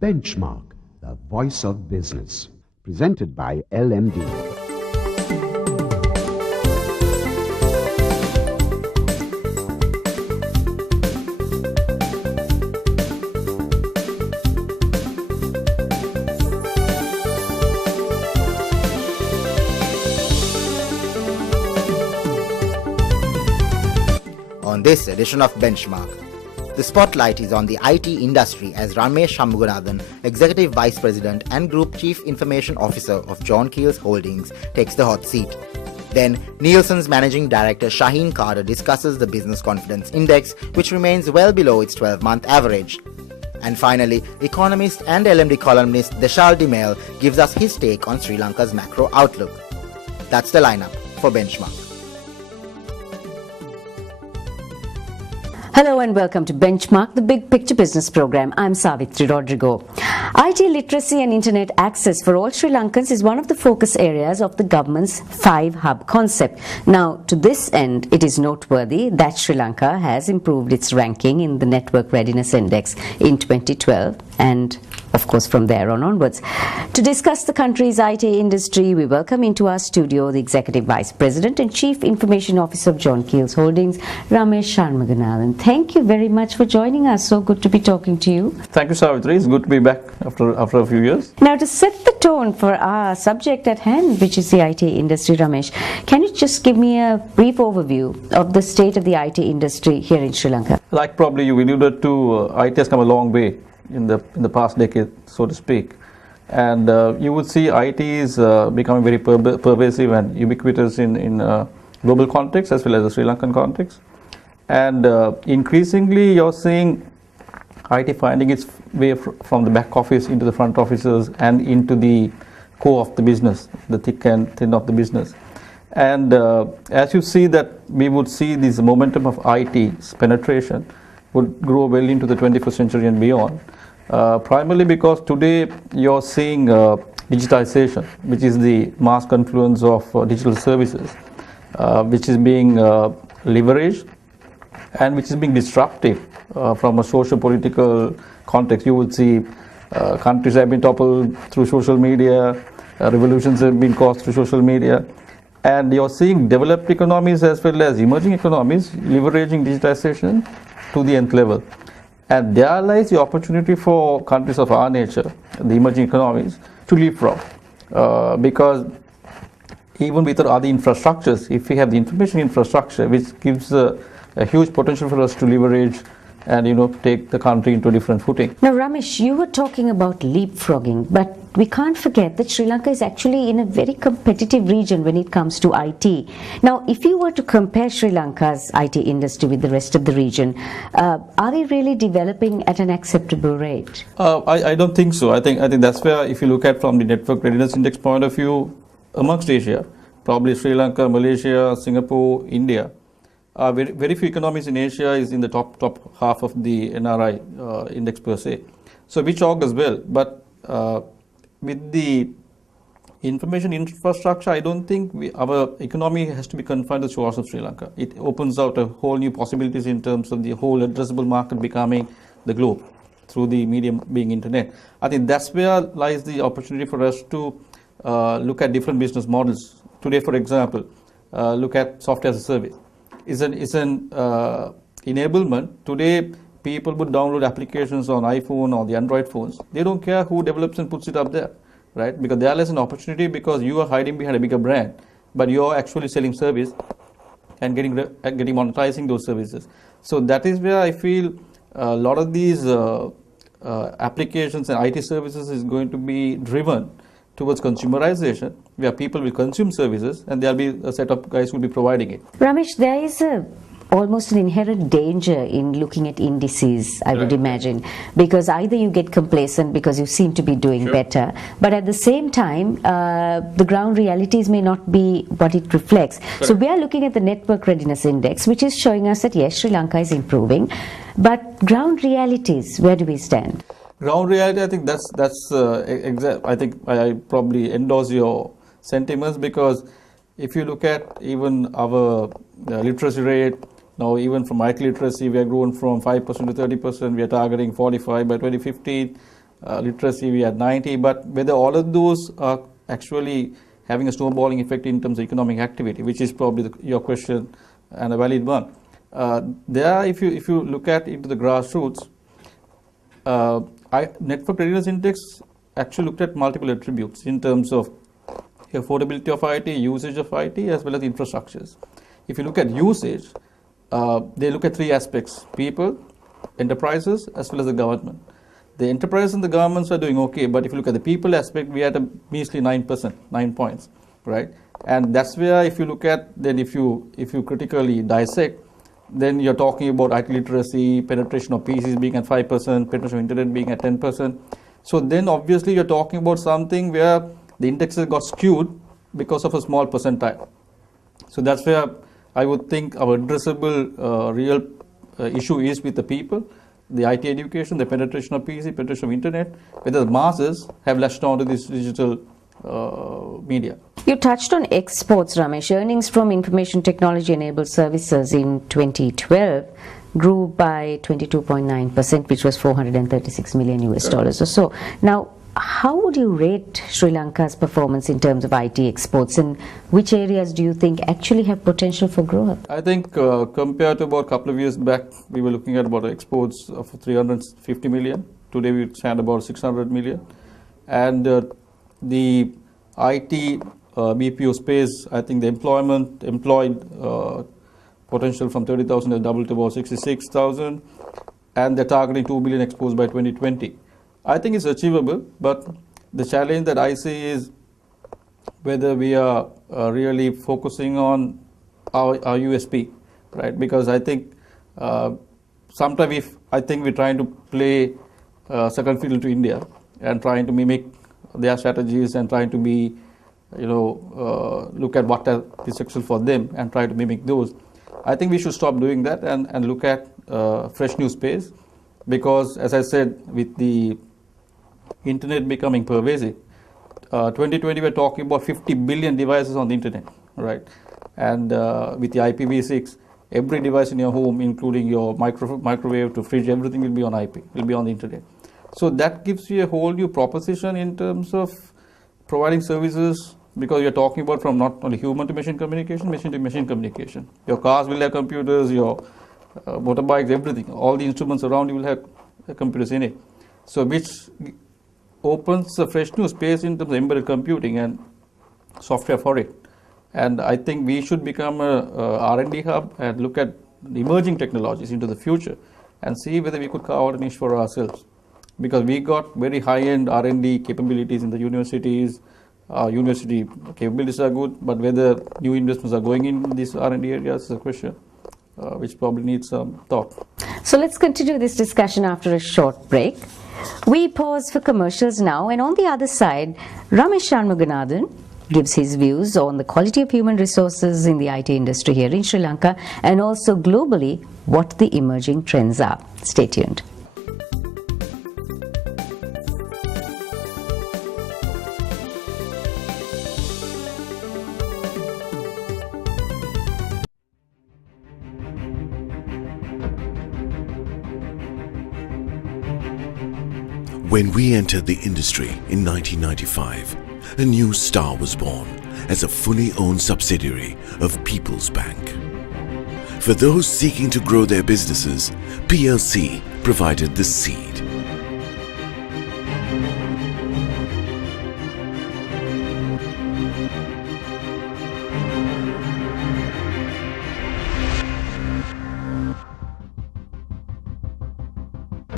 Benchmark, the voice of business. Presented by LMD. On this edition of Benchmark, the spotlight is on the IT industry as Ramesh Shanmuganathan, Executive Vice President and Group Chief Information Officer of John Keells Holdings, takes the hot seat. Then, Nielsen's Managing Director Shaheen Carter discusses the Business Confidence Index, which remains well below its 12-month average. And finally, economist and LMD columnist Deshal Dimel gives us his take on Sri Lanka's macro outlook. That's the lineup for Benchmark. Hello and welcome to Benchmark, the big picture business program. I'm Savitri Rodrigo. IT literacy and internet access for all Sri Lankans is one of the focus areas of the government's 5-hub concept. Now, to this end, it is noteworthy that Sri Lanka has improved its ranking in the Network Readiness Index in 2012 and, of course, from there on onwards. To discuss the country's IT industry, we welcome into our studio the Executive Vice President and Chief Information Officer of John Keells Holdings, Ramesh Shanmuganathan. Thank you very much for joining us. So good to be talking to you. Thank you, Savitri. It's good to be back after a few years. Now, to set the tone for our subject at hand, which is the IT industry, Ramesh, can you just give me a brief overview of the state of the IT industry here in Sri Lanka? Like probably you alluded to, IT has come a long way in the past decade, so to speak. And you would see IT is becoming very pervasive and ubiquitous in global context as well as the Sri Lankan context. And increasingly you're seeing IT finding its way from the back office into the front offices and into the core of the business, the thick and thin of the business. And as you see that, we would see this momentum of IT's penetration would grow well into the 21st century and beyond. Primarily because today you're seeing digitization, which is the mass confluence of digital services, which is being leveraged and which is being disruptive from a socio-political context. You would see countries have been toppled through social media, revolutions have been caused through social media, and you're seeing developed economies as well as emerging economies leveraging digitization to the nth level. And there lies the opportunity for countries of our nature, the emerging economies, to leapfrog. Because even with other infrastructures, if we have the information infrastructure, which gives a huge potential for us to leverage and take the country into a different footing. Now, Ramesh, you were talking about leapfrogging, but we can't forget that Sri Lanka is actually in a very competitive region when it comes to IT. Now, if you were to compare Sri Lanka's IT industry with the rest of the region, are we really developing at an acceptable rate? I don't think so. I think that's where, if you look at from the Network Readiness Index point of view, amongst Asia, probably Sri Lanka, Malaysia, Singapore, India, very few economies in Asia is in the top half of the NRI index per se. So which augurs well, but with the information infrastructure, I don't think our economy has to be confined to the shores of Sri Lanka. It opens out a whole new possibilities in terms of the whole addressable market becoming the globe through the medium being internet. I think that's where lies the opportunity for us to look at different business models. Today, for example, look at software as a service. Is an enablement. Today, people would download applications on iPhone or the Android phones. They don't care who develops and puts it up there, right? Because there is an opportunity because you are hiding behind a bigger brand, but you are actually selling service and getting monetizing those services. So that is where I feel a lot of these applications and IT services is going to be driven towards consumerization, where people will consume services and there'll be a set of guys who will be providing it. Ramesh, there is almost an inherent danger in looking at indices, I would imagine, because either you get complacent because you seem to be doing better, but at the same time, the ground realities may not be what it reflects. So we are looking at the Network Readiness Index, which is showing us that yes, Sri Lanka is improving, but ground realities, where do we stand? Ground reality, I think that's exact. I think I probably endorse your sentiments, because if you look at even our literacy rate, now even from IT literacy, we have grown from 5% to 30%. We are targeting 45 by 2015. literacy we had 90, but whether all of those are actually having a snowballing effect in terms of economic activity, which is probably your question and a valid one. There, if you look at into the grassroots, Network Readiness Index actually looked at multiple attributes in terms of affordability of IT, usage of IT, as well as infrastructures. If you look at usage, they look at three aspects: people, enterprises, as well as the government. The enterprises and the governments are doing okay, but if you look at the people aspect, we had a measly 9%, 9 points, right? And that's where, if you look at, then if you critically dissect, then you're talking about IT literacy, penetration of PCs being at 5%, penetration of internet being at 10%. So then obviously you're talking about something where the indexes got skewed because of a small percentile. So that's where I would think our addressable real issue is with the people, the IT education, the penetration of PC, penetration of internet, whether the masses have latched on to this digital media. You touched on exports, Ramesh. Earnings from information technology enabled services in 2012 grew by 22.9%, which was $436 million US dollars or so. Now, how would you rate Sri Lanka's performance in terms of IT exports, and which areas do you think actually have potential for growth? I think compared to about a couple of years back, we were looking at about exports of 350 million. Today we stand about 600 million. And the IT BPO space, I think the employed potential from 30,000 has doubled to about 66,000, and they're targeting 2 billion exports by 2020. I think it's achievable, but the challenge that I see is whether we are really focusing on our USP, right? Because I think sometimes I think we're trying to play second fiddle to India and trying to mimic their strategies and trying to be, look at what is successful for them and try to mimic those. I think we should stop doing that and look at fresh new space, because as I said, with the internet becoming pervasive, 2020 we're talking about 50 billion devices on the internet, right? And with the IPv6, every device in your home, including your microwave to fridge, everything will be on IP, will be on the internet. So that gives you a whole new proposition in terms of providing services, because you're talking about from not only human to machine communication, machine to machine communication. Your cars will have computers, your motorbikes, everything. All the instruments around you will have computers in it. So which opens a fresh new space in terms of embedded computing and software for it. And I think we should become a R&D hub and look at the emerging technologies into the future and see whether we could carve out a niche for ourselves. Because we got very high-end R&D capabilities in the universities. University capabilities are good, but whether new investments are going in these R&D areas is a question which probably needs some thought. So let's continue this discussion after a short break. We pause for commercials now, and on the other side, Ramesh Shanmuganathan gives his views on the quality of human resources in the IT industry here in Sri Lanka, and also globally what the emerging trends are. Stay tuned. When we entered the industry in 1995, a new star was born as a fully owned subsidiary of People's Bank. For those seeking to grow their businesses, PLC provided the seed.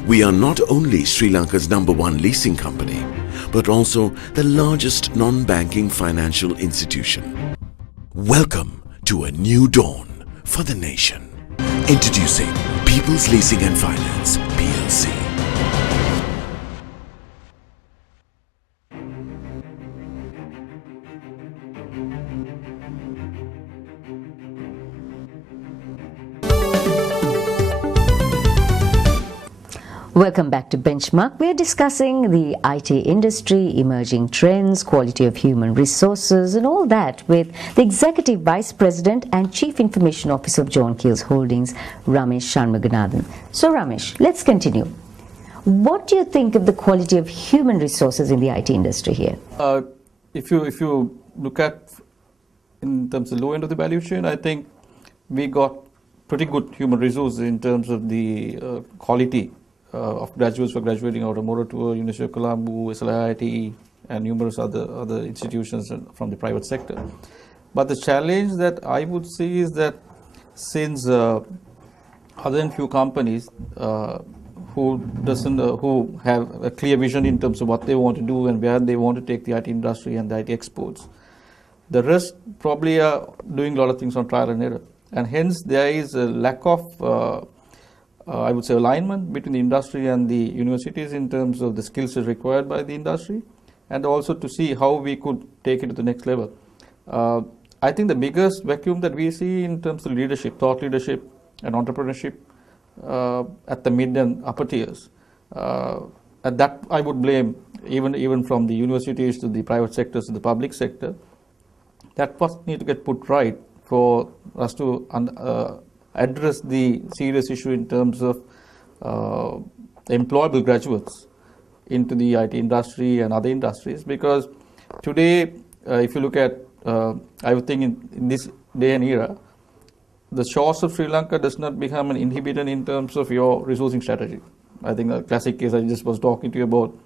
We are not only Sri Lanka's #1 leasing company, but also the largest non-banking financial institution. Welcome to a new dawn for the nation. Introducing People's Leasing and Finance, PLC. Welcome back to Benchmark. We're discussing the IT industry, emerging trends, quality of human resources, and all that with the Executive Vice President and Chief Information Officer of John Keells Holdings, Ramesh Shanmuganathan. So Ramesh, let's continue. What do you think of the quality of human resources in the IT industry here? If you look at in terms of low end of the value chain, I think we got pretty good human resources in terms of the quality of graduates who are graduating out of Moratuwa, University of Colombo, SLIIT, and numerous other institutions from the private sector. But the challenge that I would see is that since other than few companies who have a clear vision in terms of what they want to do and where they want to take the IT industry and the IT exports, the rest probably are doing a lot of things on trial and error. And hence there is a lack of, I would say, alignment between the industry and the universities in terms of the skills required by the industry, and also to see how we could take it to the next level. I think the biggest vacuum that we see in terms of leadership, thought leadership and entrepreneurship at the mid and upper tiers, and that I would blame even from the universities to the private sectors to the public sector. That first need to get put right for us to address the serious issue in terms of employable graduates into the IT industry and other industries. Because today, if you look at, I would think in this day and era, the shores of Sri Lanka does not become an inhibitor in terms of your resourcing strategy. I think a classic case I just was talking to you about,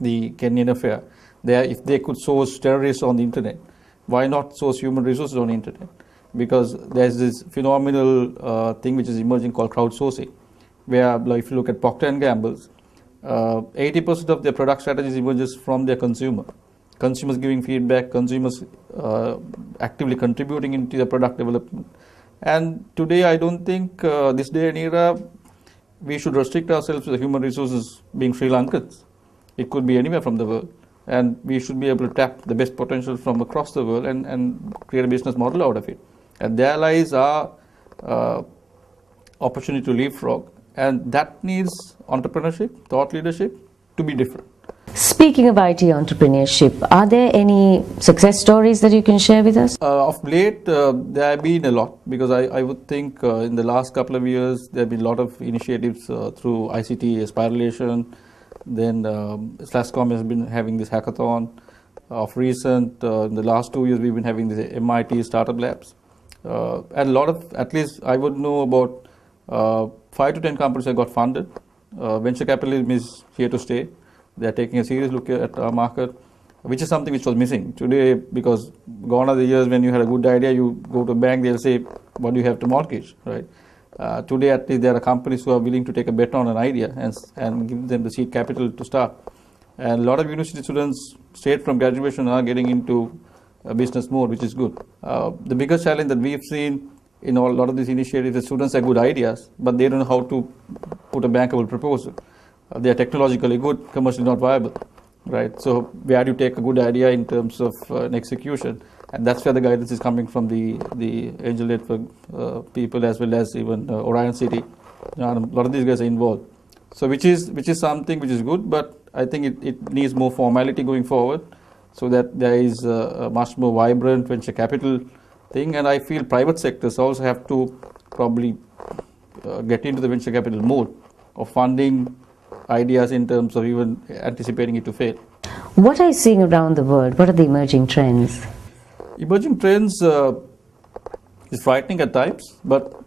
the Kenyan affair. There, if they could source terrorists on the internet, why not source human resources on the internet? Because there's this phenomenal thing which is emerging called crowdsourcing, where like, if you look at Procter & Gamble's, 80% of their product strategies emerges from their consumer. Consumers giving feedback, consumers actively contributing into the product development. And today I don't think this day and era we should restrict ourselves to the human resources being Sri Lankans. It could be anywhere from the world. And we should be able to tap the best potential from across the world and create a business model out of it. And there lies our opportunity to leapfrog. And that needs entrepreneurship, thought leadership to be different. Speaking of IT entrepreneurship, are there any success stories that you can share with us? Of late, there have been a lot, because I would think in the last couple of years there have been a lot of initiatives through ICT Spiralation. Then SLASCOM has been having this hackathon. Of recent, in the last 2 years, we've been having the MIT Startup Labs. And a lot of, at least I would know about 5 to 10 companies that got funded. Venture capitalism is here to stay. They are taking a serious look at our market, which is something which was missing today, because gone are the years when you had a good idea, you go to a bank, they'll say, what do you have to mortgage, right? Today, at least, there are companies who are willing to take a bet on an idea and give them the seed capital to start. And a lot of university students, straight from graduation, are getting into a business mode, which is good. The biggest challenge that we've seen in a lot of these initiatives is students have good ideas, but they don't know how to put a bankable proposal. They are technologically good, commercially not viable, right? So where do you take a good idea in terms of an execution? And that's where the guidance is coming from the Angel Network people, as well as even Orion City. A lot of these guys are involved. So which is something which is good, but I think it needs more formality going forward, so that there is a much more vibrant venture capital thing. And I feel private sectors also have to probably get into the venture capital mode of funding ideas in terms of even anticipating it to fail. What are you seeing around the world? What are the emerging trends? Emerging trends is frightening at times, but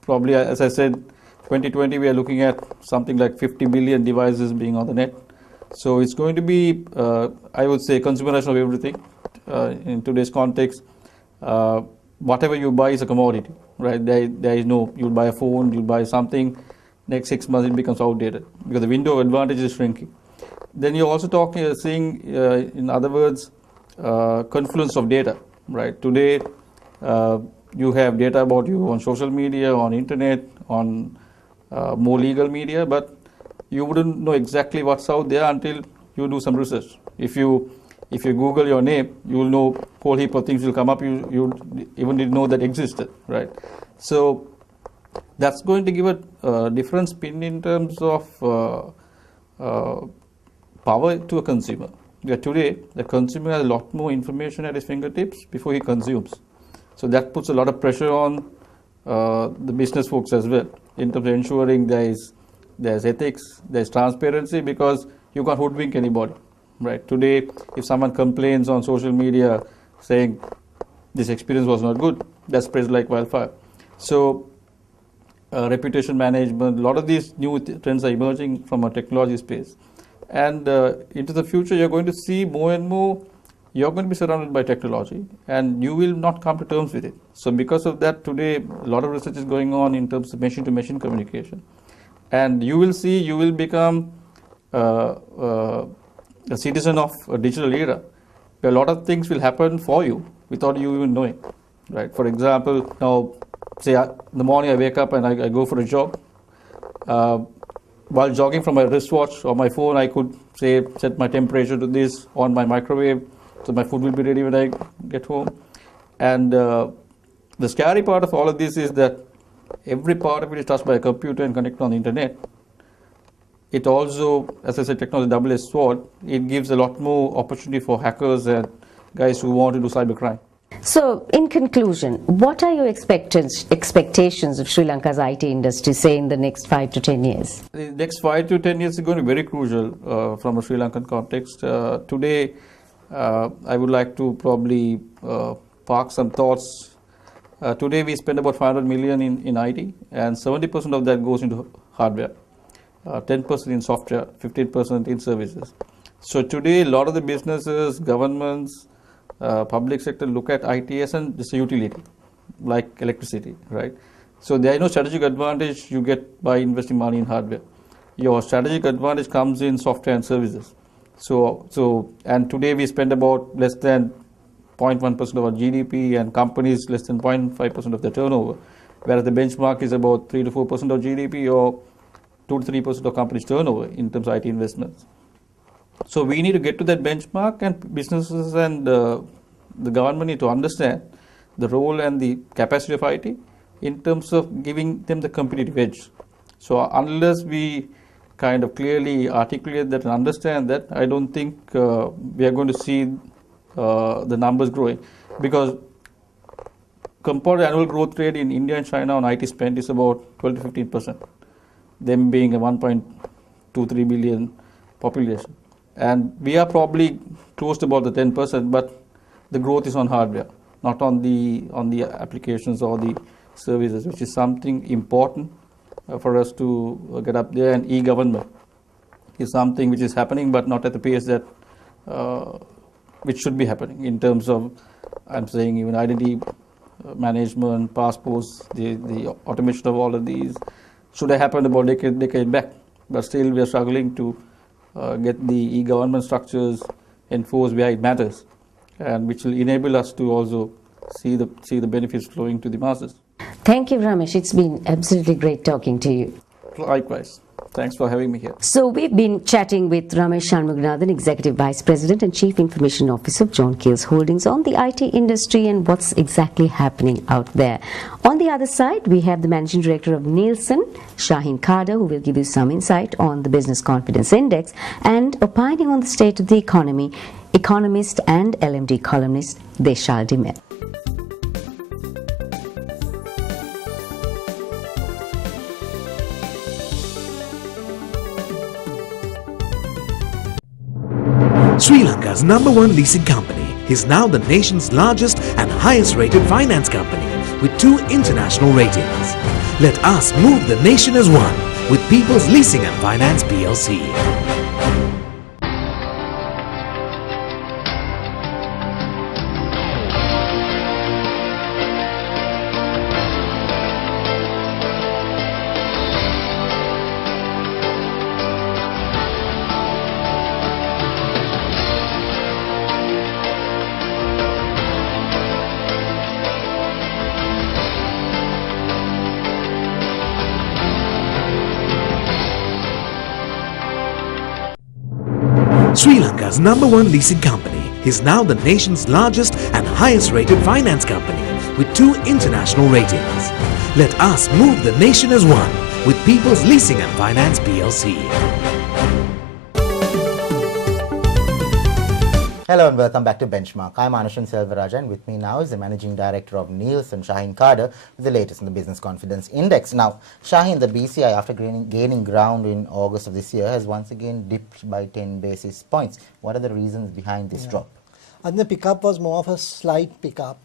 probably, as I said, 2020 we are looking at something like 50 billion devices being on the net. So it's going to be, I would say, consumerization of everything. In today's context, whatever you buy is a commodity, right? There is no, you'll buy a phone, you'll buy something, next 6 months it becomes outdated because the window of advantage is shrinking. Then you're also seeing, in other words, confluence of data, right? Today, you have data about you on social media, on internet, on more legal media, but you wouldn't know exactly what's out there until you do some research. If you Google your name, you will know a whole heap of things will come up you even didn't know that existed, right? So that's going to give a different spin in terms of power to a consumer. Yeah, today, the consumer has a lot more information at his fingertips before he consumes. So that puts a lot of pressure on the business folks as well, in terms of ensuring there is there's ethics, there's transparency, because you can't hoodwink anybody, right? Today, if someone complains on social media saying this experience was not good, that spreads like wildfire. So reputation management, a lot of these new trends are emerging from a technology space. And into the future, you're going to see more and more, you're going to be surrounded by technology, and you will not come to terms with it. So because of that, today, a lot of research is going on in terms of machine-to-machine communication. And you will see, you will become a citizen of a digital era, where a lot of things will happen for you without you even knowing, right? For example, now, say in the morning I wake up and I go for a jog. While jogging from my wristwatch or my phone, I could say set my temperature to this on my microwave, so my food will be ready when I get home. And the scary part of all of this is that every part of it is touched by a computer and connected on the internet. It also, as I said, technology double-edged sword. It gives a lot more opportunity for hackers and guys who want to do cybercrime. So, in conclusion, what are your expectations of Sri Lanka's IT industry, say, in the next 5 to 10 years? The next 5 to 10 years is going to be very crucial from a Sri Lankan context. Today, I would like to probably park some thoughts. Today, we spend about 500 million in IT, and 70% of that goes into hardware, 10% in software, 15% in services. So today, a lot of the businesses, governments, public sector look at IT as just a utility, like electricity, right? So there is no strategic advantage you get by investing money in hardware. Your strategic advantage comes in software and services. And today we spend about less than 0.1% of our GDP, and companies less than 0.5% of their turnover, whereas the benchmark is about 3 to 4% of GDP or 2 to 3% of companies' turnover in terms of IT investments. So we need to get to that benchmark, and businesses and the government need to understand the role and the capacity of IT in terms of giving them the competitive edge. So unless we kind of clearly articulate that and understand that, I don't think we are going to see the numbers growing, because compounded annual growth rate in India and China on IT spend is about 12 to 15%, them being a 1.23 billion population. And we are probably close to about the 10%, but the growth is on hardware, not on the applications or the services, which is something important for us to get up there. And e-government is something which is happening, but not at the pace that which should be happening in terms of, I'm saying, even identity management, passports, the automation of all of these should have happened about a decade back. But still, we are struggling to get the e-government structures enforced where it matters, and which will enable us to also see the benefits flowing to the masses. Thank you, Ramesh. It's been absolutely great talking to you. Likewise. Thanks for having me here. So we've been chatting with Ramesh Shanmuganathan, Executive Vice President and Chief Information Officer of John Keells Holdings, on the IT industry and what's exactly happening out there. On the other side, we have the Managing Director of Nielsen, Shaheen Khada, who will give you some insight on the Business Confidence Index, and opining on the state of the economy, economist and LMD columnist Deshal Dimel. Sri Lanka's #1 leasing company is now the nation's largest and highest rated finance company with 2 international ratings. Let us move the nation as one with People's Leasing and Finance PLC. Sri Lanka's #1 leasing company is now the nation's largest and highest rated finance company with 2 international ratings. Let us move the nation as one with People's Leasing and Finance PLC. Hello and welcome back to Benchmark. I'm Anushan Selvaraj, and with me now is the Managing Director of Nielsen, Shaheen Kader, with the latest in the Business Confidence Index. Now, Shaheen, the BCI, after gaining ground in August of this year, has once again dipped by 10 basis points. What are the reasons behind this drop? I think the pickup was more of a slight pickup,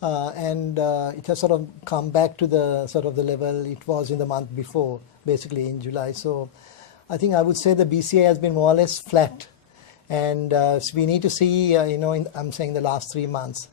and it has sort of come back to the sort of the level it was in the month before, basically in July. So I think I would say the BCA has been more or less flat. And so we need to see, I'm saying the last 3 months,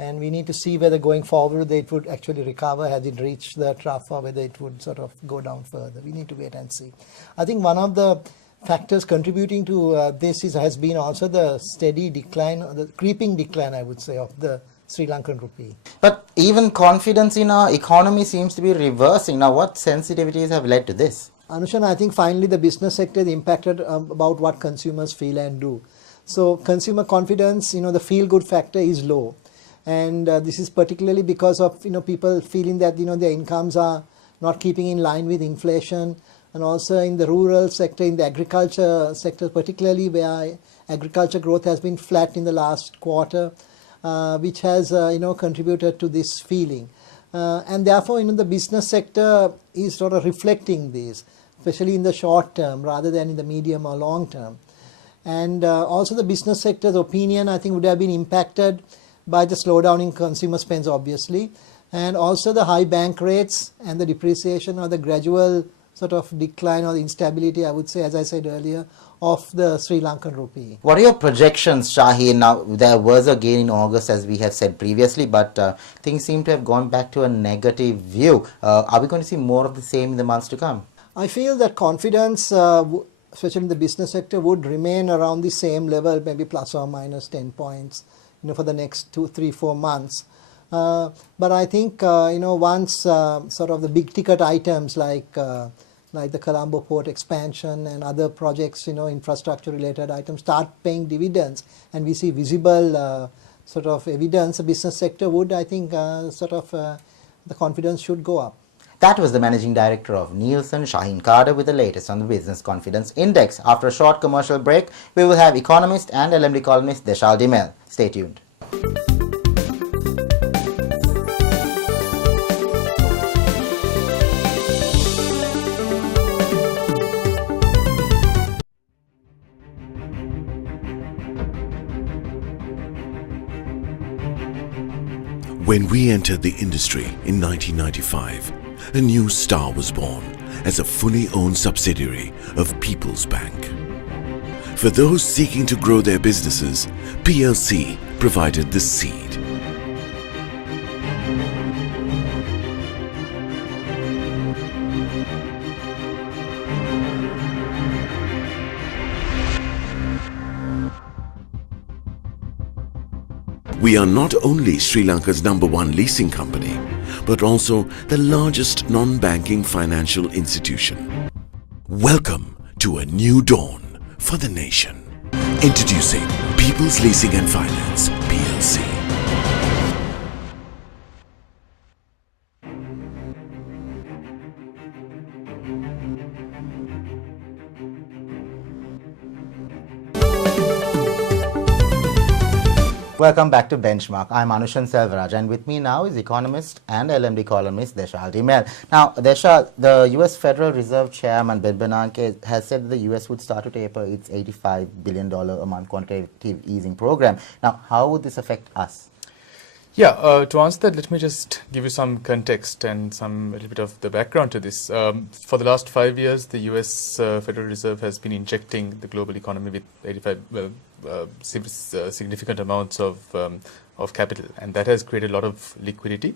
and we need to see whether going forward it would actually recover, has it reached the trough, or whether it would sort of go down further. We need to wait and see. I think one of the factors contributing to this has been also the steady decline, or the creeping decline, I would say, of the Sri Lankan rupee. But even confidence in our economy seems to be reversing. Now, what sensitivities have led to this? Anushan, I think finally the business sector is impacted about what consumers feel and do. So consumer confidence, the feel-good factor is low. And this is particularly because of, people feeling that, their incomes are not keeping in line with inflation. And also in the rural sector, in the agriculture sector, particularly where agriculture growth has been flat in the last quarter, which has, contributed to this feeling. And therefore, the business sector is sort of reflecting this, especially in the short term rather than in the medium or long term. And also the business sector's opinion, I think, would have been impacted by the slowdown in consumer spends, obviously, and also the high bank rates and the depreciation or the gradual sort of decline or instability, I would say, as I said earlier, of the Sri Lankan rupee. What are your projections, Shaheen? Now, there was a gain in August, as we have said previously, but things seem to have gone back to a negative view. Are we going to see more of the same in the months to come? I feel that confidence, especially in the business sector, would remain around the same level, maybe plus or minus 10 points, for the next 2, 3, 4 months. But I think, once sort of the big ticket items like the Colombo port expansion and other projects, infrastructure related items start paying dividends, and we see visible sort of evidence, the business sector would, I think, the confidence should go up. That was the Managing Director of Nielsen, Shaheen Kader, with the latest on the Business Confidence Index. After a short commercial break, we will have economist and LMD columnist Deshal Dimel. Stay tuned. When we entered the industry in 1995, a new star was born as a fully owned subsidiary of People's Bank. For those seeking to grow their businesses, PLC provided the seed. We are not only Sri Lanka's #1 leasing company, but also the largest non-banking financial institution. Welcome to a new dawn for the nation. Introducing People's Leasing and Finance, PLC. Welcome back to Benchmark. I'm Anushan Selvaraj, and with me now is economist and LMD columnist Deshal Dimel. Now, Deshal, the US Federal Reserve Chairman Ben Bernanke has said that the US would start to taper its $85 billion a month quantitative easing program. Now, how would this affect us? Yeah, to answer that, let me just give you some context and a little bit of the background to this. For the last 5 years, the US Federal Reserve has been injecting the global economy with significant amounts of capital, and that has created a lot of liquidity,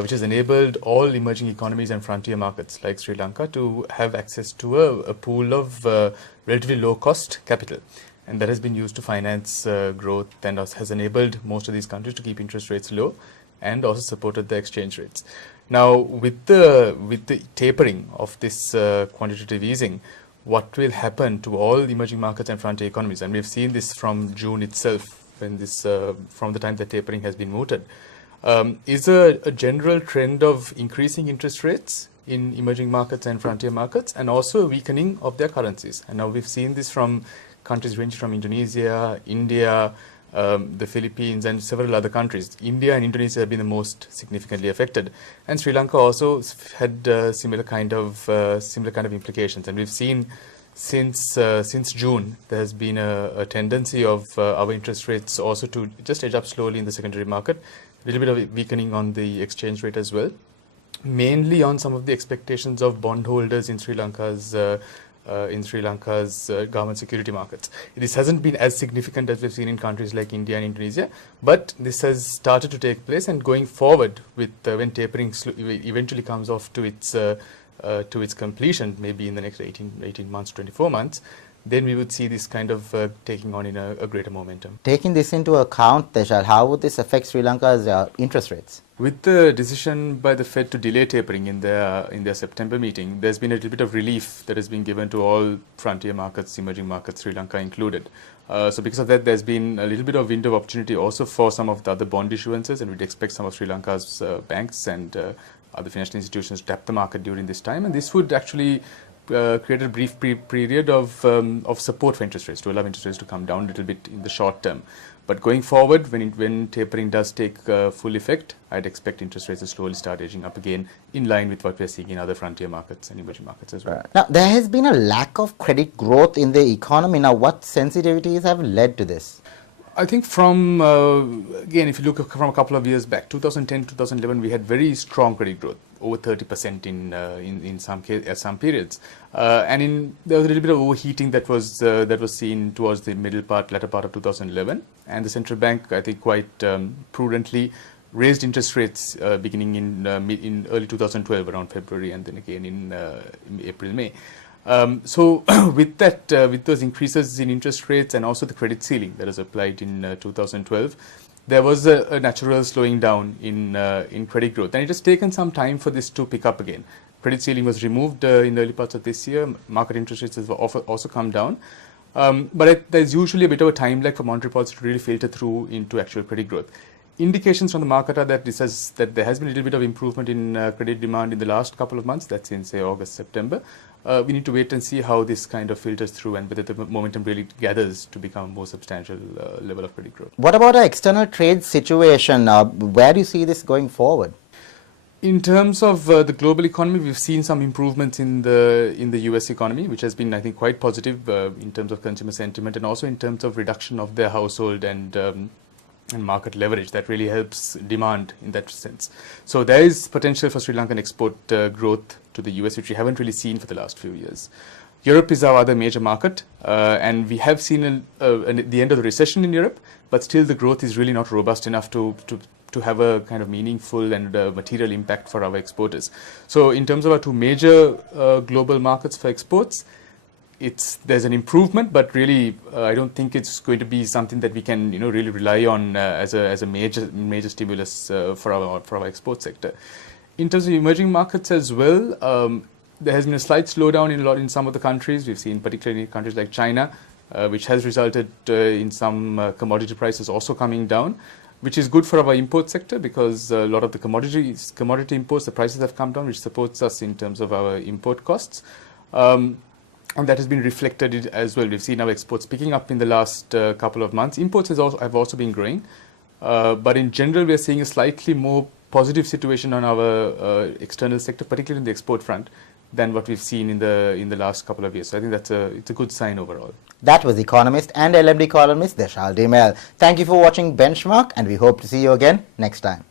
which has enabled all emerging economies and frontier markets like Sri Lanka to have access to a pool of relatively low-cost capital. And that has been used to finance growth and has enabled most of these countries to keep interest rates low and also supported the exchange rates. Now, with the tapering of this quantitative easing, what will happen to all emerging markets and frontier economies? And we've seen this from June itself, when this from the time that tapering has been mooted, is a general trend of increasing interest rates in emerging markets and frontier markets, and also a weakening of their currencies. And now we've seen this from countries ranging from Indonesia, India, the Philippines and several other countries. India and Indonesia have been the most significantly affected, and Sri Lanka also had similar kind of implications. And we've seen since June there has been a tendency of our interest rates also to just edge up slowly in the secondary market. A little bit of weakening on the exchange rate as well, mainly on some of the expectations of bondholders in Sri Lanka's government security markets. This hasn't been as significant as we've seen in countries like India and Indonesia, but this has started to take place, and going forward with when tapering eventually comes off to its completion, maybe in the next 18 months, 24 months, then we would see this kind of taking on in a greater momentum. Taking this into account, Deshal, how would this affect Sri Lanka's interest rates? With the decision by the Fed to delay tapering in their September meeting, there's been a little bit of relief that has been given to all frontier markets, emerging markets, Sri Lanka included. So because of that, there's been a little bit of window of opportunity also for some of the other bond issuances, and we'd expect some of Sri Lanka's banks and other financial institutions to tap the market during this time. And this would actually create a brief period of support for interest rates, to allow interest rates to come down a little bit in the short term. But going forward, when tapering does take full effect, I'd expect interest rates to slowly start edging up again, in line with what we're seeing in other frontier markets and emerging markets as well. Now, there has been a lack of credit growth in the economy. Now, what sensitivities have led to this? I think from, again, if you look from a couple of years back, 2010, 2011, we had very strong credit growth, over 30% in some periods. And there was a little bit of overheating that was seen towards the latter part of 2011. And the central bank, I think, quite prudently raised interest rates beginning in early 2012, around February, and then again in April, May. So with those increases in interest rates and also the credit ceiling that was applied in 2012, there was a natural slowing down in credit growth, and it has taken some time for this to pick up again. Credit ceiling was removed in the early parts of this year. Market interest rates have also come down, but there's usually a bit of a time lag for monetary policy to really filter through into actual credit growth. Indications from the market are that there has been a little bit of improvement in credit demand in the last couple of months. That's in, say, August, September. We need to wait and see how this kind of filters through and whether the momentum really gathers to become a more substantial level of credit growth. What about our external trade situation? Where do you see this going forward? In terms of the global economy, we've seen some improvements in the US economy, which has been, I think, quite positive in terms of consumer sentiment and also in terms of reduction of their household and market leverage. That really helps demand in that sense. So there is potential for Sri Lankan export growth to the US, which we haven't really seen for the last few years. Europe is our other major market, and we have seen the end of the recession in Europe, but still the growth is really not robust enough to have a kind of meaningful and material impact for our exporters. So in terms of our two major global markets for exports, there's an improvement, but really I don't think it's going to be something that we can really rely on as a major stimulus for our export sector. In terms of emerging markets as well, there has been a slight slowdown in some of the countries. We've seen particularly in countries like China, which has resulted in some commodity prices also coming down, which is good for our import sector because a lot of the commodity imports, the prices have come down, which supports us in terms of our import costs. And that has been reflected as well. We've seen our exports picking up in the last couple of months. Imports have also been growing. But in general, we are seeing a slightly more positive situation on our external sector, particularly in the export front, than what we've seen in the last couple of years. So I think it's a good sign overall. That was economist and LMD columnist Deshal Dimel. Thank you for watching Benchmark, and we hope to see you again next time.